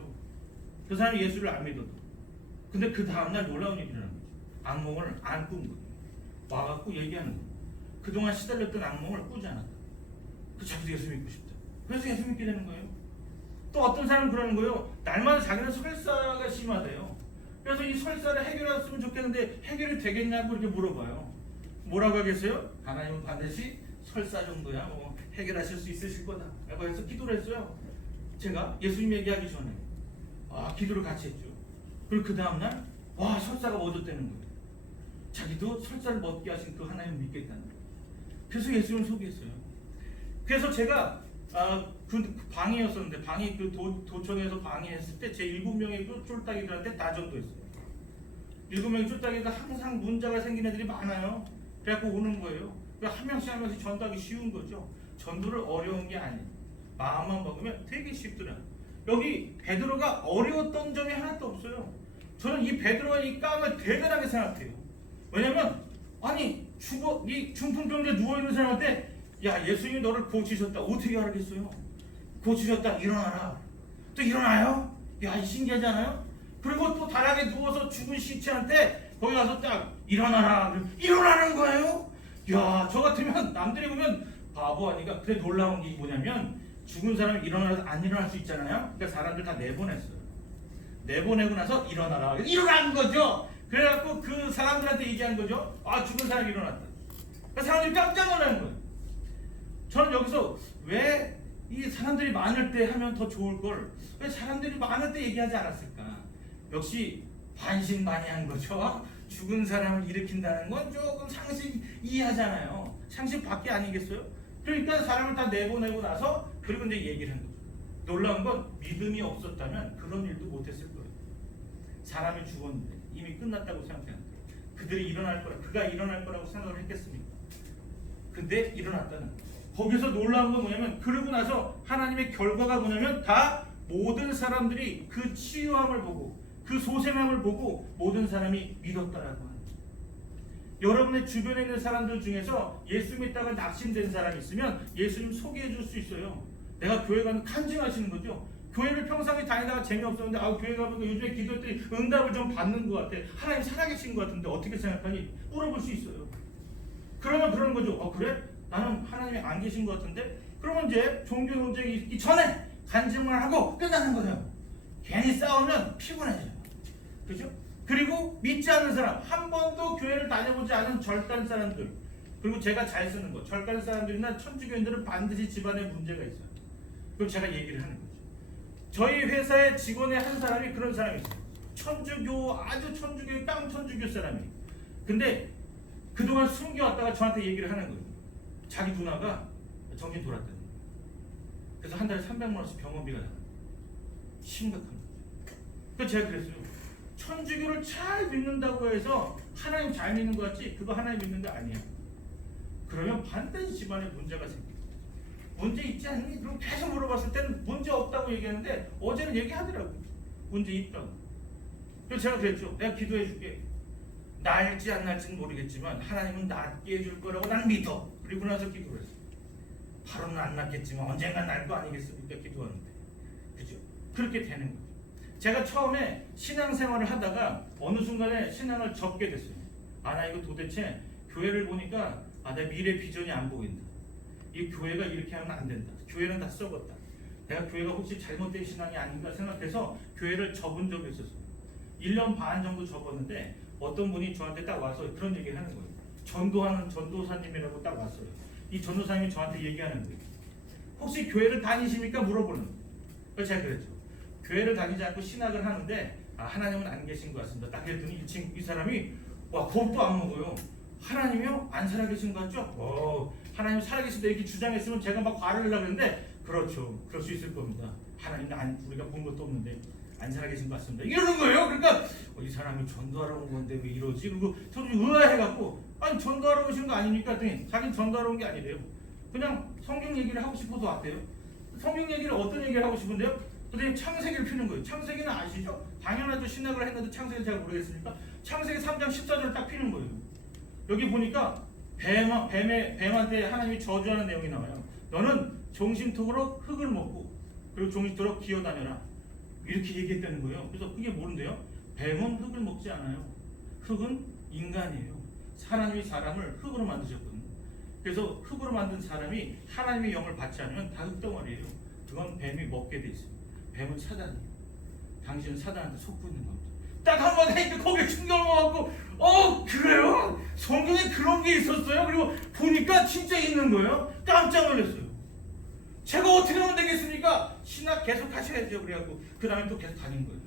그 사람이 예수를 안 믿어도. 근데 그 다음날 놀라운 일이 일어난 거죠. 악몽을 안 꾼 거예요. 와갖고 얘기하는 거예요. 그동안 시달렸던 악몽을 꾸지 않았다. 그 자기도 예수 믿고 싶다. 그래서 예수 믿게 되는 거예요. 또 어떤 사람은 그러는 거예요. 날마다 자기는 설사가 심하대요. 그래서 이 설사를 해결했으면 좋겠는데 해결이 되겠냐고 이렇게 물어봐요. 뭐라고 하겠어요? 하나님은 반드시 설사 정도야 뭐 해결하실 수 있으실 거다 라고 해서 기도를 했어요. 제가 예수님 얘기하기 전에 기도를 같이 했죠. 그리고 그 다음날 설사가 멎었다는 거예요. 자기도 설사를 멎게 하신 그 하나님을 믿겠다는 거예요. 그래서 예수님을 소개했어요. 그래서 제가 그 방위였었는데, 방위 그 도청에서 방위했을 때 제 7명의 그 쫄딱이들한테 다 전도했어요. 7명의 쫄딱이가 항상 문제가 생긴 애들이 많아요. 그래갖고 오는 거예요. 한 명씩 하면서 전도하기 쉬운 거죠. 전도를 어려운 게 아니에요. 마음만 먹으면 되게 쉽더라고요. 여기 베드로가 어려웠던 점이 하나도 없어요. 저는 이 베드로가 이 깡을 대단하게 생각해요. 왜냐면 이 중풍병자에 누워있는 사람한테 야, 예수님이 너를 고치셨다. 어떻게 알겠어요? 고치셨다. 일어나라. 또 일어나요? 야, 신기하지 않아요? 그리고 또 다락에 누워서 죽은 시체한테 거기 가서 딱 일어나라. 일어나는 거예요? 야, 저 같으면 남들이 보면 바보 아니까. 근데 놀라운 게 뭐냐면 죽은 사람이 일어나서 안 일어날 수 있잖아요. 그러니까 사람들 다 내보냈어요. 내보내고 나서 일어나라. 일어난 거죠. 그래갖고 그 사람들한테 얘기한 거죠. 죽은 사람이 일어났다. 그러니까 사람들이 깜짝 놀라는 거예요. 저는 여기서 왜 이 사람들이 많을 때 하면 더 좋을 걸, 왜 사람들이 많을 때 얘기하지 않았을까? 역시 반신반의한 거죠. 죽은 사람을 일으킨다는 건 조금 상식 이해하잖아요. 상식 밖에 아니겠어요? 그러니까 사람을 다 내보내고 나서 그리고 이제 얘기를 한 거죠. 놀라운 건 믿음이 없었다면 그런 일도 못했을 거예요. 사람이 죽었는데 이미 끝났다고 생각하는 거예요. 그들이 일어날 거라, 그가 일어날 거라고 생각을 했겠습니까? 근데 일어났다는 거예요. 거기서 놀라운 건 뭐냐면, 그러고 나서 하나님의 결과가 뭐냐면 다 모든 사람들이 그 치유함을 보고 그 소생함을 보고 모든 사람이 믿었다라고 하는 거예요. 여러분의 주변에 있는 사람들 중에서 예수 믿다가 낙심된 사람이 있으면 예수님 소개해 줄 수 있어요. 내가 교회 가면 간증하시는 거죠. 교회를 평상시에 다니다가 재미없었는데 교회 가보니까 요즘에 기도했더니 응답을 좀 받는 것 같아. 하나님 살아계신 것 같은데 어떻게 생각하니? 물어볼 수 있어요. 그러면 그러는 거죠. 그래? 나는 하나님이 안 계신 것 같은데? 그러면 이제 종교 논쟁이 있기 전에 간증을 하고 끝나는 거예요. 괜히 싸우면 피곤해져요. 그죠? 그리고 믿지 않는 사람, 한 번도 교회를 다녀보지 않은 절단 사람들, 그리고 제가 잘 쓰는 거, 절단 사람들이나 천주교인들은 반드시 집안에 문제가 있어요. 그럼 제가 얘기를 하는 거죠. 저희 회사의 직원의 한 사람이 그런 사람이 있어요. 아주 천주교, 깡 천주교 사람이. 근데 그동안 숨겨왔다가 저한테 얘기를 하는 거예요. 자기 누나가 정신 돌았다는 거예요. 그래서 한 달에 300만 원씩 병원비가 나가요. 심각한 거죠. 그래서 제가 그랬어요. 천주교를 잘 믿는다고 해서 하나님 잘 믿는 것 같지? 그거 하나님 믿는 거 아니야. 그러면 반드시 집안에 문제가 생겨. 문제 있지 않니? 그럼 계속 물어봤을 때는 문제 없다고 얘기하는데 어제는 얘기하더라고. 문제 있다고. 그래서 제가 그랬죠. 내가 기도해 줄게. 나을지 안 날지는 모르겠지만 하나님은 낫게 해줄 거라고 난 믿어. 그리고 나서 기도를 했어. 바로는 안 낫겠지만 언젠간 날 거 아니겠습니까? 기도하는데. 그죠? 그렇게 되는 거죠. 제가 처음에 신앙생활을 하다가 어느 순간에 신앙을 접게 됐어요. 아, 나 이거 도대체 교회를 보니까 내 미래 비전이 안 보인다. 이 교회가 이렇게 하면 안 된다. 교회는 다 썩었다. 내가 교회가 혹시 잘못된 신앙이 아닌가 생각해서 교회를 접은 적이 있었어요. 1년 반 정도 접었는데 어떤 분이 저한테 딱 와서 그런 얘기를 하는 거예요. 전도하는 전도사님이라고 딱 왔어요. 이 전도사님이 저한테 얘기하는 거예요. 혹시 교회를 다니십니까? 물어보는 거예요. 그래서 제가 그랬죠. 교회를 다니지 않고 신학을 하는데 하나님은 안 계신 것 같습니다. 딱 그랬더니 이 사람이 와, 겁도 안 먹어요. 하나님이요? 안 살아계신 것 같죠? 하나님 살아계신다 이렇게 주장했으면 제가 막 화를 내려고 했는데 그렇죠. 그럴 수 있을 겁니다. 하나님은 우리가 본 것도 없는데 안 살아계신 것 같습니다. 이러는 거예요. 그러니까 이 사람이 전도하러 온 건데 왜 이러지? 그리고 저도 의아해갖고 아니 전도하러 오신 거 아닙니까? 했더니 자기는 전도하러 온 게 아니래요. 그냥 성경 얘기를 하고 싶어서 왔대요. 성경 얘기를 어떤 얘기를 하고 싶은데요? 그랬더니 창세기를 피는 거예요. 창세기는 아시죠? 당연하죠. 신학을 했는데 창세기 잘 모르겠습니까? 창세기 3장 14절을 딱 피는 거예요. 여기 보니까 뱀한테 하나님이 저주하는 내용이 나와요. 너는 종신토록 흙을 먹고 그리고 종신토록 기어다녀라. 이렇게 얘기했다는 거예요. 그래서 그게 뭔데요? 뱀은 흙을 먹지 않아요. 흙은 인간이에요. 하나님이 사람을 흙으로 만드셨거든요. 그래서 흙으로 만든 사람이 하나님의 영을 받지 않으면 다 흙덩어리예요. 그건 뱀이 먹게 돼 있어요. 뱀은 사단이에요. 당신은 사단한테 속고 있는 겁니다. 딱 한 번 하니까 거기에 충격을 먹고 그래요? 성경에 그런 게 있었어요? 그리고 보니까 진짜 있는 거예요. 깜짝 놀랐어요. 제가 어떻게 하면 되겠습니까? 신학 계속 하셔야죠. 그래갖고 그 다음에 또 계속 다닌 거예요.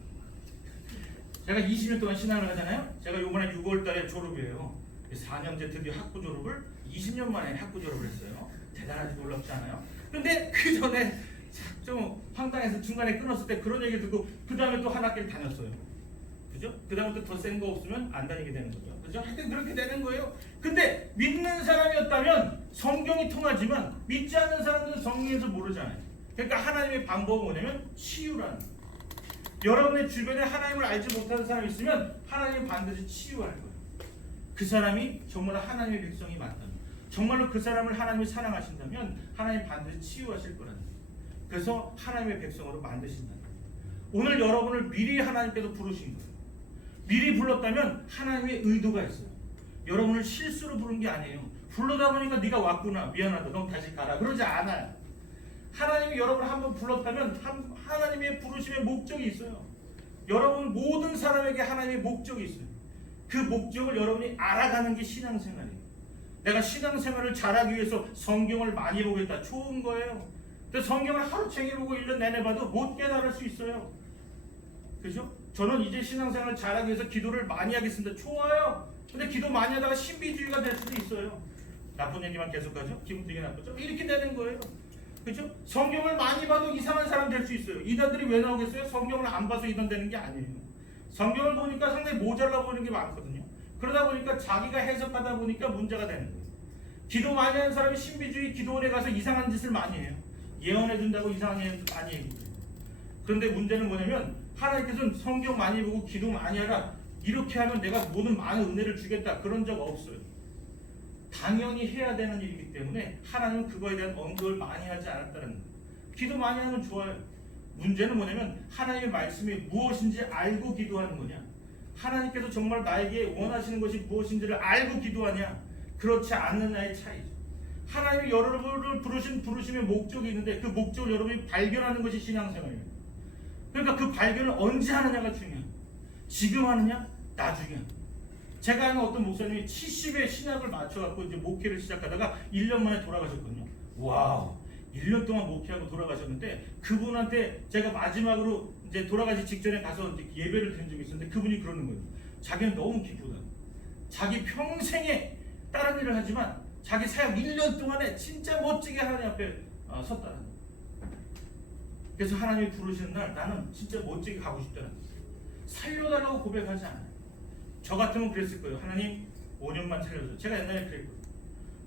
제가 20년 동안 신학을 하잖아요. 제가 이번에 6월 달에 졸업이에요. 4년제 드디어 학부 졸업을 20년 만에 학부 졸업을 했어요. 대단하지 놀랍지 않아요? 근데 그 전에 좀 황당해서 중간에 끊었을 때 그런 얘기 듣고 그 다음에 또 한 학기를 다녔어요. 그죠? 그 다음부터 더 센 거 없으면 안 다니게 되는 거죠. 그죠? 하여튼 그렇게 되는 거예요. 근데 믿는 사람이었다면 성경이 통하지만 믿지 않는 사람들은 성경에서 모르잖아요. 그러니까 하나님의 방법은 뭐냐면 치유라는 거예요. 여러분의 주변에 하나님을 알지 못하는 사람이 있으면 하나님은 반드시 치유할 거예요. 그 사람이 정말 하나님의 백성이 맞다면, 정말로 그 사람을 하나님이 사랑하신다면 하나님 반드시 치유하실 거라는 거예요. 그래서 하나님의 백성으로 만드신다는 거예요. 오늘 여러분을 미리 하나님께서 부르신 거예요. 미리 불렀다면 하나님의 의도가 있어요. 여러분을 실수로 부른 게 아니에요. 불러다 보니까 네가 왔구나, 미안하다, 넌 다시 가라, 그러지 않아요. 하나님이 여러분을 한번 불렀다면 하나님의 부르심의 목적이 있어요. 여러분 모든 사람에게 하나님의 목적이 있어요. 그 목적을 여러분이 알아가는 게 신앙생활이에요. 내가 신앙생활을 잘하기 위해서 성경을 많이 보겠다, 좋은 거예요. 근데 성경을 하루 종일 보고 1년 내내 봐도 못 깨달을 수 있어요. 그죠? 저는 이제 신앙생활을 잘하기 위해서 기도를 많이 하겠습니다. 좋아요. 근데 기도 많이 하다가 신비주의가 될 수도 있어요. 나쁜 얘기만 계속하죠? 기분 되게 나쁘죠? 이렇게 되는 거예요. 그죠? 성경을 많이 봐도 이상한 사람 될 수 있어요. 이단들이 왜 나오겠어요? 성경을 안 봐서 이단 되는 게 아니에요. 성경을 보니까 상당히 모자라 보이는 게 많거든요. 그러다 보니까 자기가 해석하다 보니까 문제가 되는 거예요. 기도 많이 하는 사람이 신비주의 기도원에 가서 이상한 짓을 많이 해요. 예언해 준다고 이상한 예언 많이 해요. 그런데 문제는 뭐냐면 하나님께서는 성경 많이 보고 기도 많이 하라, 이렇게 하면 내가 모든 많은 은혜를 주겠다, 그런 적 없어요. 당연히 해야 되는 일이기 때문에 하나님은 그거에 대한 언급을 많이 하지 않았다는 거예요. 기도 많이 하면 좋아요. 문제는 뭐냐면 하나님의 말씀이 무엇인지 알고 기도하는 거냐, 하나님께서 정말 나에게 원하시는 것이 무엇인지를 알고 기도하냐, 그렇지 않느냐의 차이죠. 하나님이 여러분을 부르신 부르심의 목적이 있는데 그 목적을 여러분이 발견하는 것이 신앙생활이에요. 그러니까 그 발견을 언제 하느냐가 중요해요. 지금 하느냐, 나중에. 제가 아는 어떤 목사님이 70에 신학을 맞춰갖고 이제 목회를 시작하다가 1년 만에 돌아가셨거든요. 와우, 1년 동안 목회하고 돌아가셨는데 그분한테 제가 마지막으로 이제 돌아가시 직전에 가서 이제 예배를 드린 적이 있었는데 그분이 그러는 거예요. 자기는 너무 기쁘다. 자기 평생에 다른 일을 하지만 자기 사역 1년 동안에 진짜 멋지게 하나님 앞에 섰다는 거예요. 그래서 하나님이 부르시는 날 나는 진짜 멋지게 가고 싶다는 거예요. 살려달라고 고백하지 않아요. 저 같으면 그랬을 거예요. 하나님 5년만 살려줘. 제가 옛날에 그랬거든요.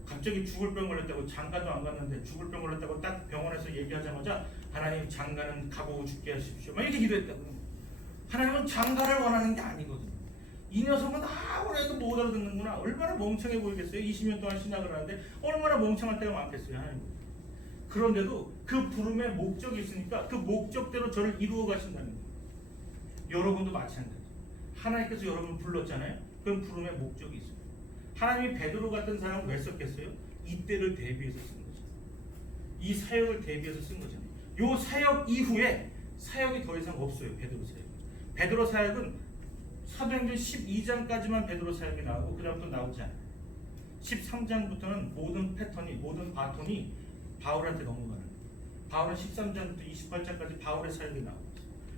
갑자기 죽을 병 걸렸다고 장가도 안 갔는데 죽을 병 걸렸다고 딱 병원에서 얘기하자마자 하나님 장가는 가보고 죽게 하십시오. 막 이렇게 기도했다고요. 하나님은 장가를 원하는 게 아니거든요. 이 녀석은 아무래도 못 알아듣는구나. 얼마나 멍청해 보이겠어요. 20년 동안 신학을 하는데 얼마나 멍청할 때가 많겠어요. 하나님. 그런데도 그 부름의 목적이 있으니까 그 목적대로 저를 이루어 가신다는 거예요. 여러분도 마찬가지예요. 하나님께서 여러분을 불렀잖아요. 그럼 부름의 목적이 있어요. 하나님이 베드로 같은 사람을 왜 썼겠어요? 이때를 대비해서 쓴 거죠. 이 사역을 대비해서 쓴 거잖아요. 요 사역 이후에 사역이 더 이상 없어요. 베드로 사역. 베드로 사역은 사도행전 12장까지만 베드로 사역이 나오고 그 다음부터 나오지 않아요. 13장부터는 모든 패턴이, 모든 바톤이 바울한테 넘어가는 거예요. 바울은 13장부터 28장까지 바울의 사역이 나오고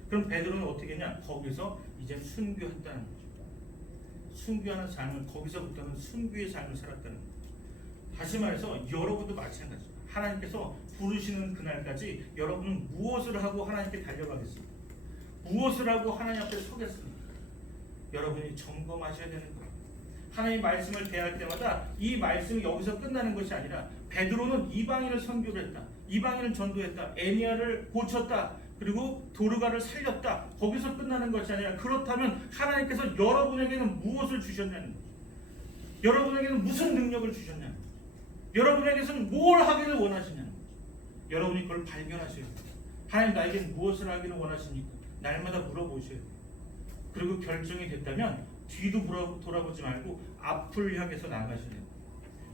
그럼 베드로는 어떻게 했냐? 거기서 이제 순교했다는 거죠. 순교하는 삶을, 거기서부터는 순교의 삶을 살았다는 거죠. 다시 말해서 여러분도 마찬가지예요. 하나님께서 부르시는 그날까지 여러분은 무엇을 하고 하나님께 달려가겠습니까? 무엇을 하고 하나님 앞에 서겠습니까? 여러분이 점검하셔야 되는 거예요. 하나님의 말씀을 대할 때마다 이 말씀이 여기서 끝나는 것이 아니라 베드로는 이방인을 선교를 했다. 이방인을 전도했다. 애니아를 고쳤다. 그리고 도르가를 살렸다. 거기서 끝나는 것이 아니라 그렇다면 하나님께서 여러분에게는 무엇을 주셨냐는 거죠. 여러분에게는 무슨 능력을 주셨냐는 거죠. 여러분에게서는 뭘 하기를 원하시냐는 거죠. 여러분이 그걸 발견하셔야 돼요. 하나님 나에게 무엇을 하기를 원하십니까? 날마다 물어보셔야 돼요. 그리고 결정이 됐다면 뒤도 돌아보지 말고 앞을 향해서 나가셔야 돼요.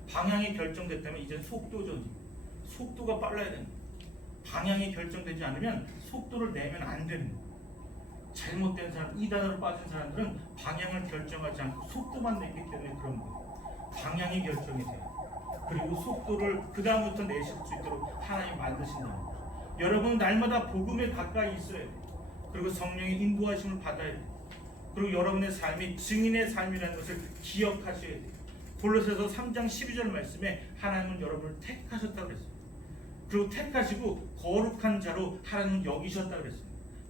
방향이 결정됐다면 이제 속도전이에요. 속도가 빨라야 됩니다. 방향이 결정되지 않으면 속도를 내면 안 되는 거예요. 잘못된 사람, 이단으로 빠진 사람들은 방향을 결정하지 않고 속도만 내기 때문에 그런 거예요. 방향이 결정이 돼요. 그리고 속도를 그 다음부터 내실 수 있도록 하나님 만드신다는 거죠. 여러분은 날마다 복음에 가까이 있어야 돼요. 그리고 성령의 인도하심을 받아야 돼요. 그리고 여러분의 삶이 증인의 삶이라는 것을 기억하셔야 돼요. 골로새서 3장 12절 말씀에 하나님은 여러분을 택하셨다고 그랬어요. 그리고 택하시고 거룩한 자로 하나님은 여기셨다고 그랬어요.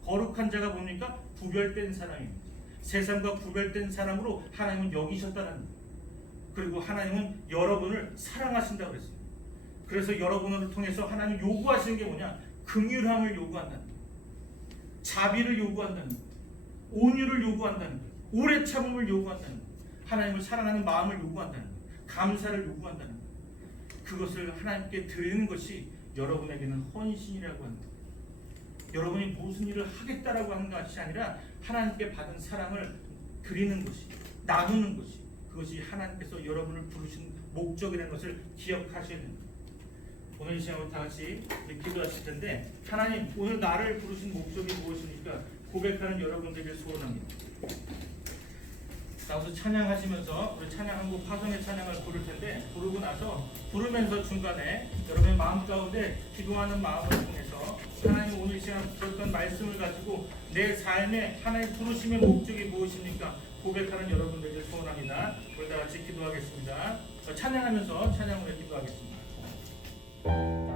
거룩한 자가 뭡니까? 구별된 사람입니다. 세상과 구별된 사람으로 하나님은 여기셨다는 거예요. 그리고 하나님은 여러분을 사랑하신다고 그랬어요. 그래서 여러분을 통해서 하나님 요구하시는 게 뭐냐? 긍휼함을 요구한다는 거예요. 자비를 요구한다는 거예요. 온유를 요구한다는 거예요. 오래 참음을 요구한다는 거예요. 하나님을 사랑하는 마음을 요구한다는 거예요. 감사를 요구한다는 거예요. 그것을 하나님께 드리는 것이 여러분에게는 헌신이라고 하는 거예요. 여러분이 무슨 일을 하겠다라고 하는 것이 아니라 하나님께 받은 사랑을 드리는 것이, 나누는 것이, 그것이 하나님께서 여러분을 부르신 목적이라는 것을 기억하셔야 됩니다. 오늘 이 시간으로 다 같이 기도하실 텐데, 하나님 오늘 나를 부르신 목적이 무엇입니까? 고백하는 여러분들을 소원합니다. 나와서 찬양하시면서 우리 찬양한곡 화성의 찬양을 부를 텐데, 부르고 나서 부르면서 중간에 여러분의 마음 가운데 기도하는 마음을 통해서 하나님 오늘 이 시간 들었던 말씀을 가지고 내 삶에 하나님 부르심의 목적이 무엇입니까? 고백하는 여러분들을 소원합니다. 우리 다 같이 기도하겠습니다. 찬양하면서 찬양으로 기도하겠습니다. 내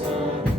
삶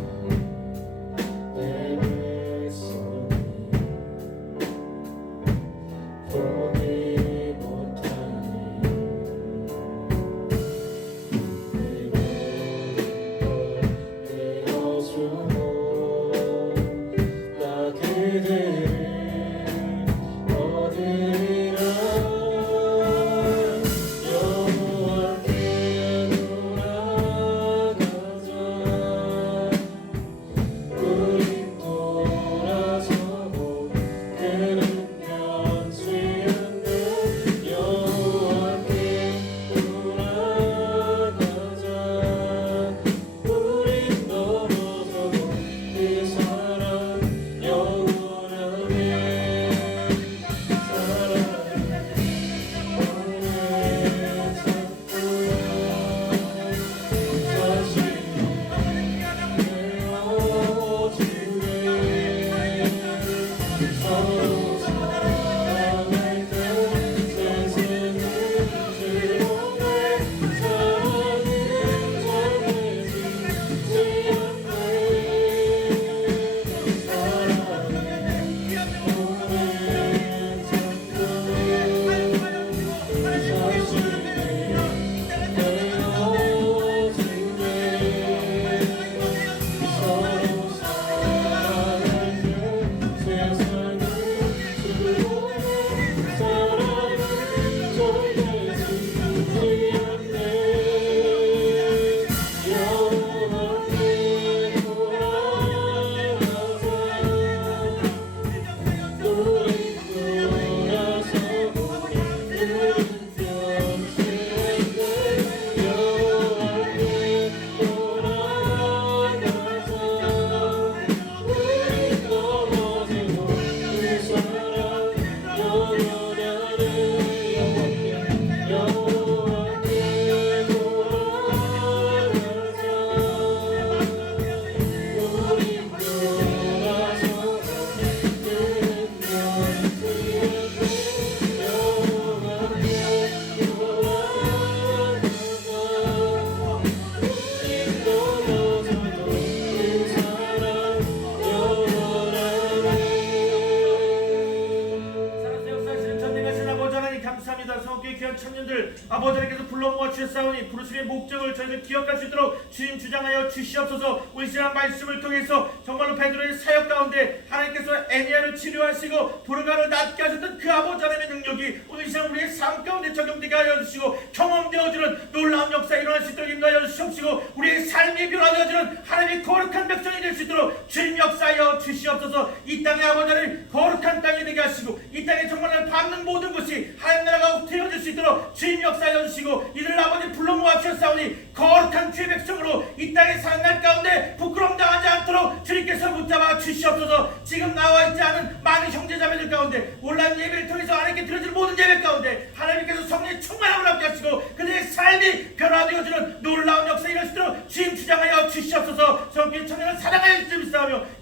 청년들 아버지께서 불러 모아 주셨사오니 부르심의 목적을 저희들 기억할 수 있도록 주님 주장하여 주시옵소서. 우리 시간 말씀을 통해서 정말로 베드로의 사역 가운데 하나님께서 애니아를 치료하시고 도르가를 낫게 하셨던 그 아버지 하나님의 능력이 오늘 이 시간 우리의 삶 가운데 적용되게 하여 주시고 경험되어지는 놀라운 역사 일어날 수 있도록 인도하여 주시옵시고 우리의 삶이 변화되어지는 하나님의 거룩한 백성이 될 수 있도록 주님 역사하여 주시옵소서. 이 땅의 아버지 하나님 거룩한 땅이 되게 하시고 이 땅에 정말 밟는 모든 것이 하나님 나라가 되어질 수 있도록 주님 역사하여 주시고 이들 아버지 불러 모아 주셨사오니 거룩한 주의 백성으로 이 땅에 사는 날 가운데 부끄러움 당하지 않도록 주님께서 붙잡아 주시옵소서. 지금 나와 있지 않은 많은 형제자매들 가운데 온라인 예배를 통해서 하나님께 드려질 모든 예배 가운데 하나님께서 성령의 충만함을 함께 하시고 그들의 삶이 변화되어지는 놀라운 역사 일어날 수 있도록 주님 주장하여 주시옵소서. 성령 청년을 사랑하여 주시옵소서.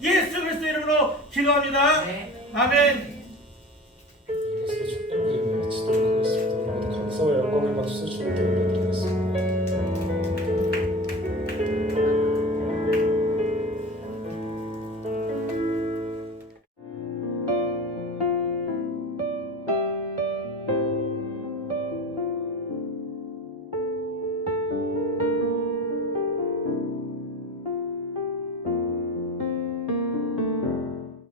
예수 그리스도 이름으로 기도합니다. 아멘. 이것으로 축복을 마치도록 하겠습니다. 감사와 영광을 받으셔서 주님께